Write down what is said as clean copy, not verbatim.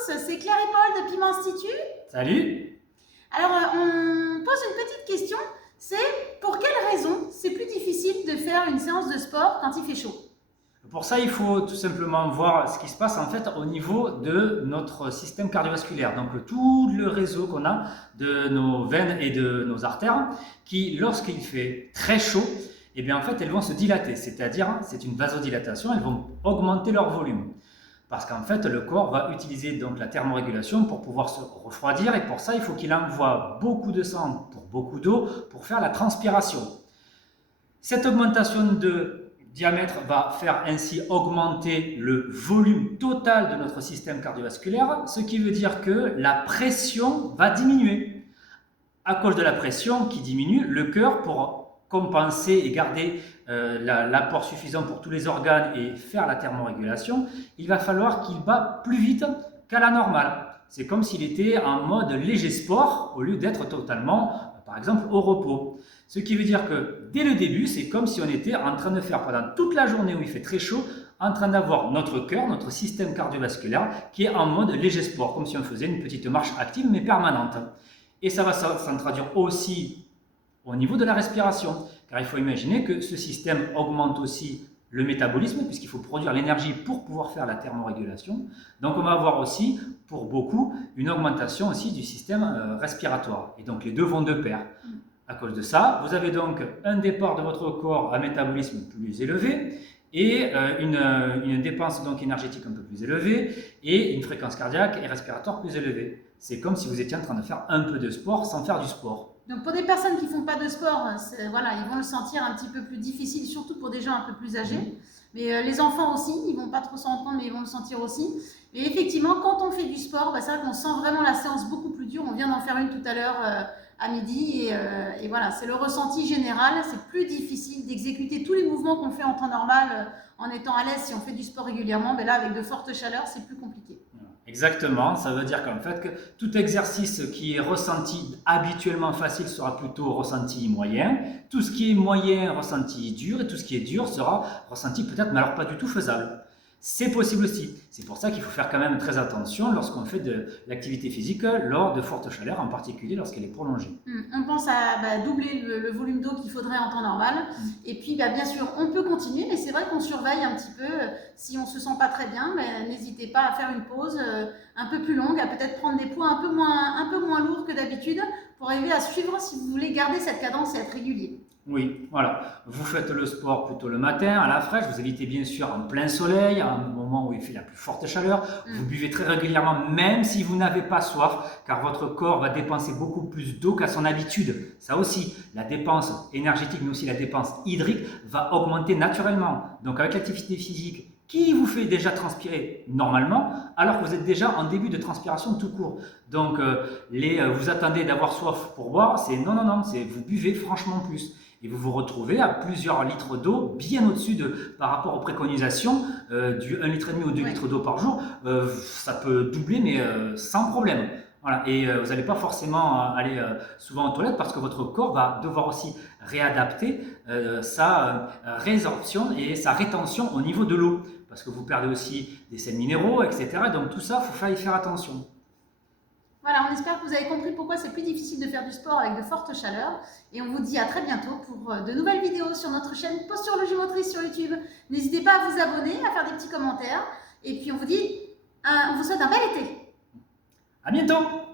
tous, c'est Claire et Paul de Piment Institut. Salut. Alors, on pose une petite question, c'est pour quelle raison c'est plus difficile de faire une séance de sport quand il fait chaud? Pour ça, il faut tout simplement voir ce qui se passe en fait au niveau de notre système cardiovasculaire. Donc tout le réseau qu'on a de nos veines et de nos artères qui, lorsqu'il fait très chaud, eh bien en fait elles vont se dilater, c'est-à-dire c'est une vasodilatation, elles vont augmenter leur volume. Parce qu'en fait le corps va utiliser donc la thermorégulation pour pouvoir se refroidir et pour ça il faut qu'il envoie beaucoup de sang pour beaucoup d'eau pour faire la transpiration. Cette augmentation de diamètre va faire ainsi augmenter le volume total de notre système cardiovasculaire, ce qui veut dire que la pression va diminuer. À cause de la pression qui diminue, le cœur, pour compenser et garder l'apport suffisant pour tous les organes et faire la thermorégulation, il va falloir qu'il bat plus vite qu'à la normale. C'est comme s'il était en mode léger sport au lieu d'être totalement, par exemple, au repos. Ce qui veut dire que dès le début, c'est comme si on était en train de faire pendant toute la journée où il fait très chaud, en train d'avoir notre cœur, notre système cardiovasculaire qui est en mode léger sport, comme si on faisait une petite marche active mais permanente. Et ça va s'en traduire aussi au niveau de la respiration, car il faut imaginer que ce système augmente aussi le métabolisme, puisqu'il faut produire l'énergie pour pouvoir faire la thermorégulation. Donc on va avoir aussi, pour beaucoup, une augmentation aussi du système respiratoire. Et donc les deux vont de pair. À cause de ça, vous avez donc un départ de votre corps à métabolisme plus élevé et une dépense donc énergétique un peu plus élevée et une fréquence cardiaque et respiratoire plus élevée. C'est comme si vous étiez en train de faire un peu de sport sans faire du sport. Donc pour des personnes qui ne font pas de sport, voilà, ils vont le sentir un petit peu plus difficile, surtout pour des gens un peu plus âgés. Mais les enfants aussi, ils ne vont pas trop s'en rendre compte, mais ils vont le sentir aussi. Et effectivement, quand on fait du sport, c'est vrai qu'on sent vraiment la séance beaucoup plus dure. On vient d'en faire une tout à l'heure à midi et voilà, c'est le ressenti général. C'est plus difficile d'exécuter tous les mouvements qu'on fait en temps normal en étant à l'aise si on fait du sport régulièrement. Mais là, avec de fortes chaleurs, c'est plus compliqué. Exactement, ça veut dire qu'en fait, que tout exercice qui est ressenti habituellement facile sera plutôt ressenti moyen, tout ce qui est moyen ressenti dur, et tout ce qui est dur sera ressenti peut-être, mais alors pas du tout faisable. C'est possible aussi. C'est pour ça qu'il faut faire quand même très attention lorsqu'on fait de l'activité physique lors de fortes chaleurs, en particulier lorsqu'elle est prolongée. On pense à doubler le volume d'eau qu'il faudrait en temps normal. Et puis, bien sûr, on peut continuer, mais c'est vrai qu'on surveille un petit peu. Si on ne se sent pas très bien, n'hésitez pas à faire une pause un peu plus longue, à peut-être prendre des poids un peu moins lourds que d'habitude pour arriver à suivre si vous voulez garder cette cadence et être régulier. Oui, voilà. Vous faites le sport plutôt le matin, à la fraîche. Vous évitez bien sûr en plein soleil, à un moment où il fait la plus forte chaleur. Vous buvez très régulièrement, même si vous n'avez pas soif, car votre corps va dépenser beaucoup plus d'eau qu'à son habitude. Ça aussi, la dépense énergétique, mais aussi la dépense hydrique va augmenter naturellement. Donc avec l'activité physique qui vous fait déjà transpirer normalement, alors que vous êtes déjà en début de transpiration tout court. Donc vous attendez d'avoir soif pour boire, c'est non, c'est vous buvez franchement plus. Et vous vous retrouvez à plusieurs litres d'eau, bien au-dessus par rapport aux préconisations du 1,5 litre ou 2 litres d'eau par jour. Ça peut doubler, mais sans problème. Voilà. Et vous n'allez pas forcément aller souvent aux toilettes parce que votre corps va devoir aussi réadapter sa résorption et sa rétention au niveau de l'eau. Parce que vous perdez aussi des sels minéraux, etc. Donc tout ça, il faut y faire attention. Voilà, on espère que vous avez compris pourquoi c'est plus difficile de faire du sport avec de fortes chaleurs. Et on vous dit à très bientôt pour de nouvelles vidéos sur notre chaîne Posturologie Motrice sur YouTube. N'hésitez pas à vous abonner, à faire des petits commentaires. Et puis on vous dit, on vous souhaite un bel été. À bientôt!